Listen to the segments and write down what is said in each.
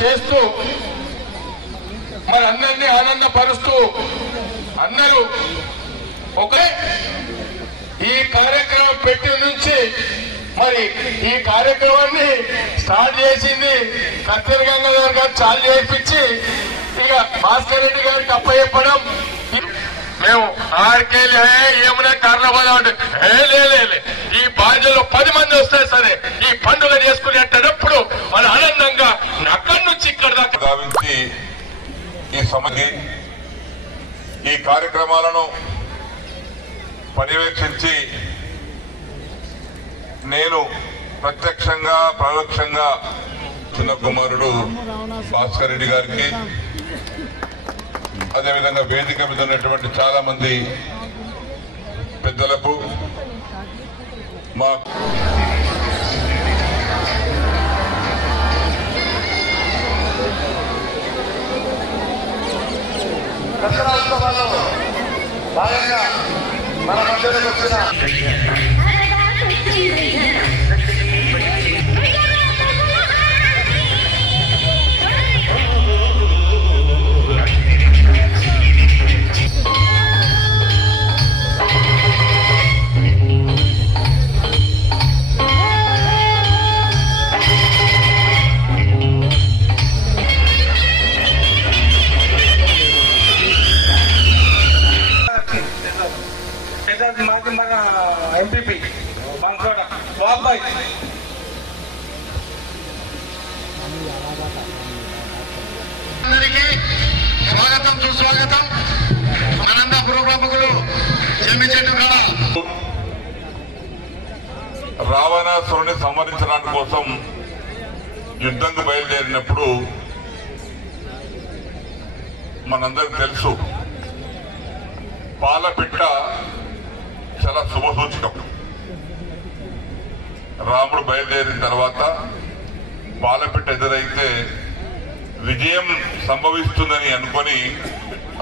చేస్తూ మరి అందరినీ ఆనందపరుస్తూ అందరూ ఒకే ఈ కార్యక్రమం పెట్టి నుంచి మరి ఈ కార్యక్రమాన్ని స్టార్ట్ చేసింది కత్తెర గంగాధర్ గారు చాలు చేయించి ఇక భాస్కర్ రెడ్డి గారికి అప్పచెప్పడం మేము ఆర్కేలే ఏమైనా కారణం అంటే ఈ బాధ్యతలో 10 మంది వస్తే సరే ఈ పండుగ చేసుకునేటప్పుడు మన ఆనందంగా అక్కడి నుంచి ఇక్కడ దాకా గావించి ఈ సమితి ఈ కార్యక్రమాలను పర్యవేక్షించి నేను ప్రత్యక్షంగా పరోక్షంగా చిన్న కుమారుడు భాస్కర్ రెడ్డి గారికి అదేవిధంగా వేదిక మీద ఉన్నటువంటి చాలా మంది పెద్దలకు మా దసరాోత్సవాల్లో భాగంగా మన మధ్యలోకి వచ్చిన మన ఎంపీపీ బంకోడ బాబాయ్ అందరికీ స్వాగతం సుస్వాగతం. ఆనంద పురప్రముఖులు చెండు రావణాసురుని సంహరించడానికి కోసం యుద్ధంకు బయలుదేరినప్పుడు మనందరికి తెలుసు పాలపిట్ట చాలా శుభసూచకం. రాముడు బయలుదేరిన తర్వాత పాలపిట్ట ఎదురైతే విజయం సంభవిస్తుందని అనుకొని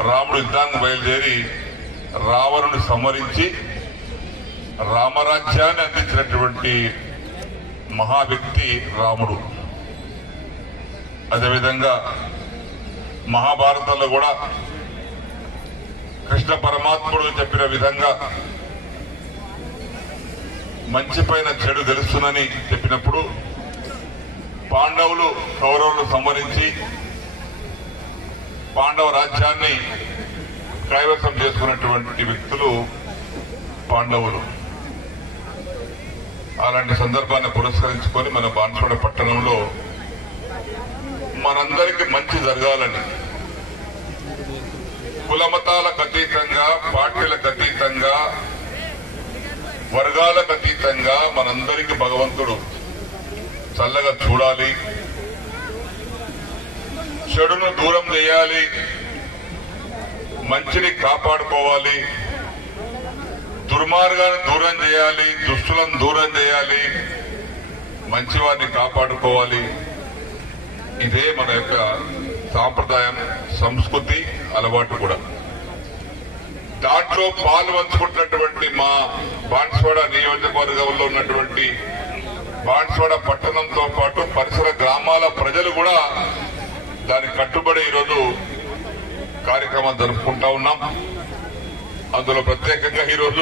రాముడు యుద్ధానికి బయలుదేరి రావణుని సంహరించి రామరాజ్యాన్ని అందించినటువంటి మహా వ్యక్తి రాముడు. అదేవిధంగా మహాభారతంలో కూడా కృష్ణ పరమాత్ముడు చెప్పిన విధంగా మంచి పైన చెడు గెలుస్తుందని చెప్పినప్పుడు పాండవులు కౌరవులు సంహరించి పాండవ రాజ్యాన్ని కైవసం చేసుకున్నటువంటి వ్యక్తులు పాండవులు. అలాంటి సందర్భాన్ని పురస్కరించుకొని మన బాన్సువాడ పట్టణంలో మనందరికీ మంచి జరగాలని కులమతాలకు అతీతంగా, పార్టీలకు అతీతంగా, వర్గాలకు అతీతంగా మనందరికీ భగవంతుడు చల్లగా చూడాలి, చెడును దూరం చేయాలి, మంచిని కాపాడుకోవాలి, దుర్మార్గాన్ని దూరం చేయాలి, దుష్టులను దూరం చేయాలి, మంచివారిని కాపాడుకోవాలి. ఇదే మన యొక్క సాంప్రదాయం, సంస్కృతి, అలవాటు కూడా. దాంట్లో పాలు పంచుకుంటున్నటువంటి మా బాన్సువాడ నియోజకవర్గంలో ఉన్నటువంటి బాన్సువాడ పట్టణంతో పాటు పరిసర గ్రామాల ప్రజలు కూడా దానికి కట్టుబడి ఈరోజు కార్యక్రమం జరుపుకుంటా ఉన్నాం. అందులో ప్రత్యేకంగా ఈరోజు